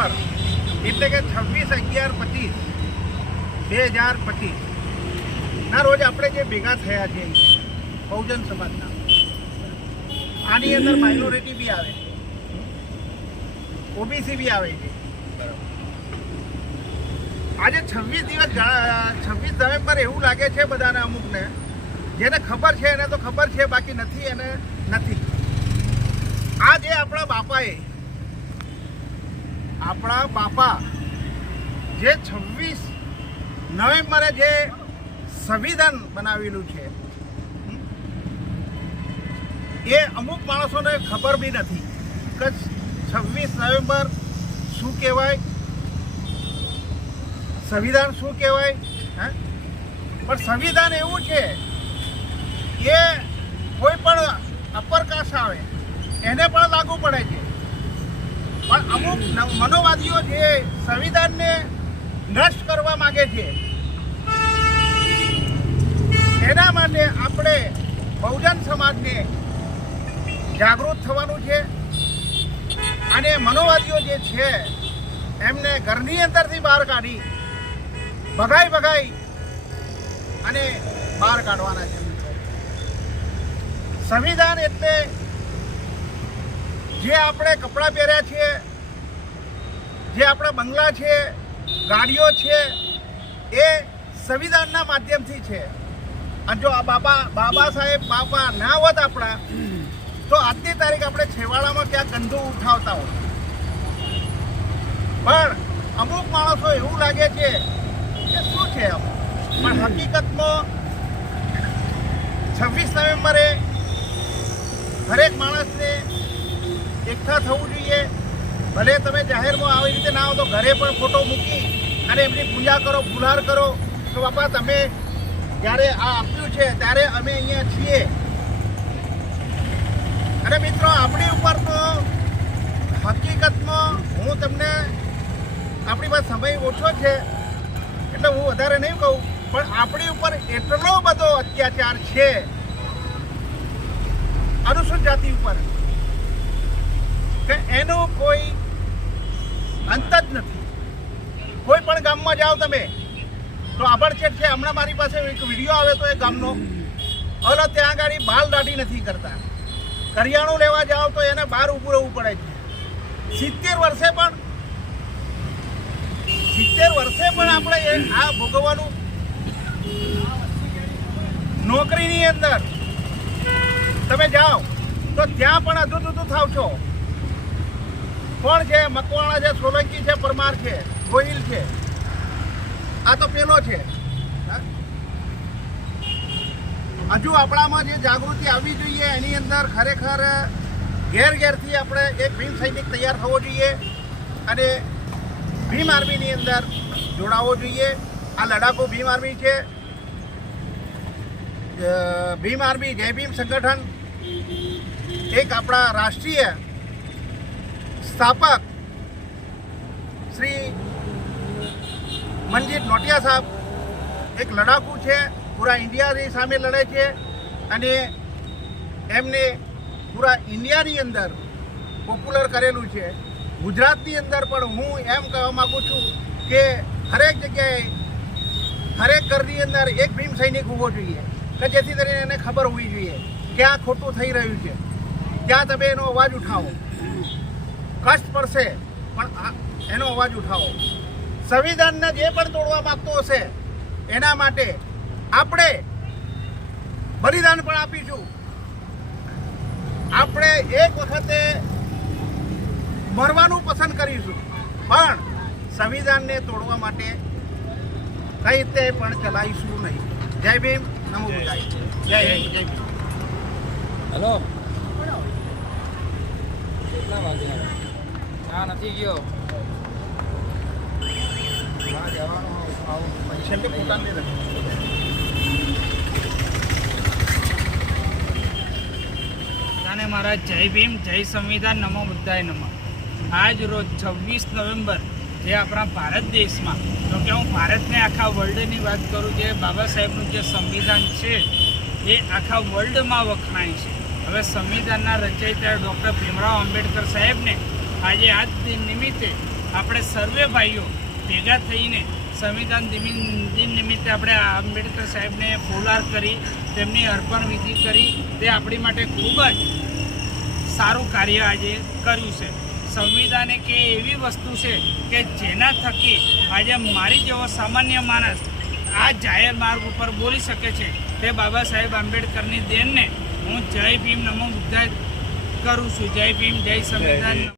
November એટલે કે 26/11/2025ના રોજ આપણે જે ભેગા થયા છે બહુજન સમાજના, આની અંદર માઇનોરિટી બી આવે છે, ઓબીસી બી આવે છે. આજે 26 નવેમ્બર એવું લાગે છે બધાને, અમુકને જેને ખબર છે એને તો ખબર છે, બાકી નથી એને નથી. આ જે આપણા બાપા જે 26 નવેમ્બરે જે સંવિધાન બનાવેલું છે એ અમુક માણસોને ખબર બી નથી કે 26 નવેમ્બર શું કહેવાય, સંવિધાન શું કહેવાય. પણ સંવિધાન એવું છે કે કોઈ પણ અપર કાસ્ટ આવે એને પણ લાગુ પડે છે. પણ અમુક મનોવાદીઓ જે સંવિધાનને નષ્ટ કરવા માંગે છે એના માટે આપણે બહુજન સમાજને જાગૃત થવાનું છે. અને મનોવાદીઓ જે છે એમને ઘરની અંદરથી બહાર કાઢી ભગાઈ અને બહાર કાઢવાના છે. સંવિધાન એટલે જે આપણે કપડાં પહેર્યા છે, જે આપણા બંગલા છે, ગાડીઓ છે, એ સંવિધાનના માધ્યમથી છે. અને જો આ બાબા સાહેબ ના હોત આપણા, તો આજની તારીખ આપણે છેવાડામાં ક્યાં ગંદુ ઉઠાવતા હોય. પણ અમુક માણસો એવું લાગે છે કે શું છે, પણ હકીકતમાં 26 નવેમ્બરે દરેક માણસને એકઠા થવું જોઈએ. ભલે તમે જાહેરમાં આવી રીતે ના આવો તો ઘરે પણ ફોટો મૂકી અને એમની પૂજા કરો, ફુલાર કરો તો બાપા તમે જ્યારે આ આપ્યું છે ત્યારે અમે અહીંયા છીએ. અને મિત્રો, આપણી ઉપર તો હકીકતમાં હું તમને, આપણી પાસે સમય ઓછો છે એટલે હું વધારે નહીં કહું, પણ આપણી ઉપર એટલો બધો અત્યાચાર છે અનુસૂચિત જાતિ ઉપર કે એનો કોઈ અંત જ નથી. કોઈ પણ ગામમાં જાઓ તમે તો આભડછેટ છે. હમણાં મારી પાસે એક વિડીયો આવે તો એ ગામનો, ઓલો ત્યાં આગળ બાલ દાઢી નથી કરતા. કરિયાણું લેવા જાઓ તો એને બહાર ઊભું રહેવું પડે છે. 70 વર્ષે પણ આપણે આ ભોગવવાનું. નોકરીની અંદર તમે જાઓ તો ત્યાં પણ અધૂરું થાવ છો. કોણ છે? મકવાણા છે, સોલંકી છે, પરમાર છે, ગોહિલ છે, આ તો પેલો છે. હજુ આપણામાં જે જાગૃતિ આવવી જોઈએ એની અંદર ખરેખર ઘેરથી આપણે એક ભીમ સૈનિક તૈયાર થવો જોઈએ અને ભીમ આર્મીની અંદર જોડાવવો જોઈએ. આ લડાકુ ભીમ આર્મી છે. ભીમ આર્મી, જય ભીમ સંગઠન એક આપણા રાષ્ટ્રીય સ્થાપક શ્રી મનજીત નોટિયા સાહેબ એક લડાકુ છે, પૂરા ઇન્ડિયાની સામે લડે છે અને એમને પૂરા ઇન્ડિયાની અંદર પોપ્યુલર કરેલું છે. ગુજરાતની અંદર પણ હું એમ કહેવા માગું છું કે હરેક જગ્યાએ, હરેક ઘરની અંદર એક ભીમ સૈનિક હોવો જોઈએ કે જેથી કરીને એને ખબર હોવી જોઈએ ક્યાં ખોટું થઈ રહ્યું છે, ત્યાં તમે એનો અવાજ ઉઠાવો. કષ્ટ પડશે પણ એનો અવાજ ઉઠાવો. સંવિધાનને જે પણ તોડવા માંગતો હશે એના માટે આપણે બલિદાન પણ આપીશું. આપણે એક વખતે મરવાનું પસંદ કરીશું, પણ સંવિધાનને તોડવા માટે કઈ રીતે પણ ચલાવીશું નહીં. જય ભીમ, નમો બુદ્ધાય. જય હિન્દ, જય ભીમ. હેલો, કેટલા વાગે? હા, નથી ગયો. છેલ્લે પોતાની રજૂ. મહારાજ, જય ભીમ, જય સંવિધાન, નમો બુદ્ધાય નમઃ. આજ રોજ 26 નવેમ્બર જે આપણા ભારત દેશમાં, તો કે હું ભારતને આખા વર્લ્ડની વાત કરું, જે બાબા સાહેબનું જે સંવિધાન છે એ આખા વર્લ્ડમાં વખણાય છે. હવે સંવિધાનના રચયિતા ડૉક્ટર ભીમરાવ આંબેડકર સાહેબને આજે આ દિન નિમિત્તે આપણે સર્વે ભાઈઓ ભેગા થઈને સંવિધાન દિન નિમિત્તે આપણે આંબેડકર સાહેબને ફૂલહાર કરી તેમની અર્પણ વિધિ કરી તે આપણી માટે ખૂબ જ સારું કાર્ય આજે કર્યું છે. સંવિધાન એક એવી વસ્તુ છે કે જેના થકી આજે મારી જેવો સામાન્ય માણસ આ જાહેર માર્ગ ઉપર બોલી શકે છે. તે બાબા સાહેબ આંબેડકરની દેનને હું જય ભીમ નમો બુદ્ધાય કરું છું. જય ભીમ, જય સંવિધાન.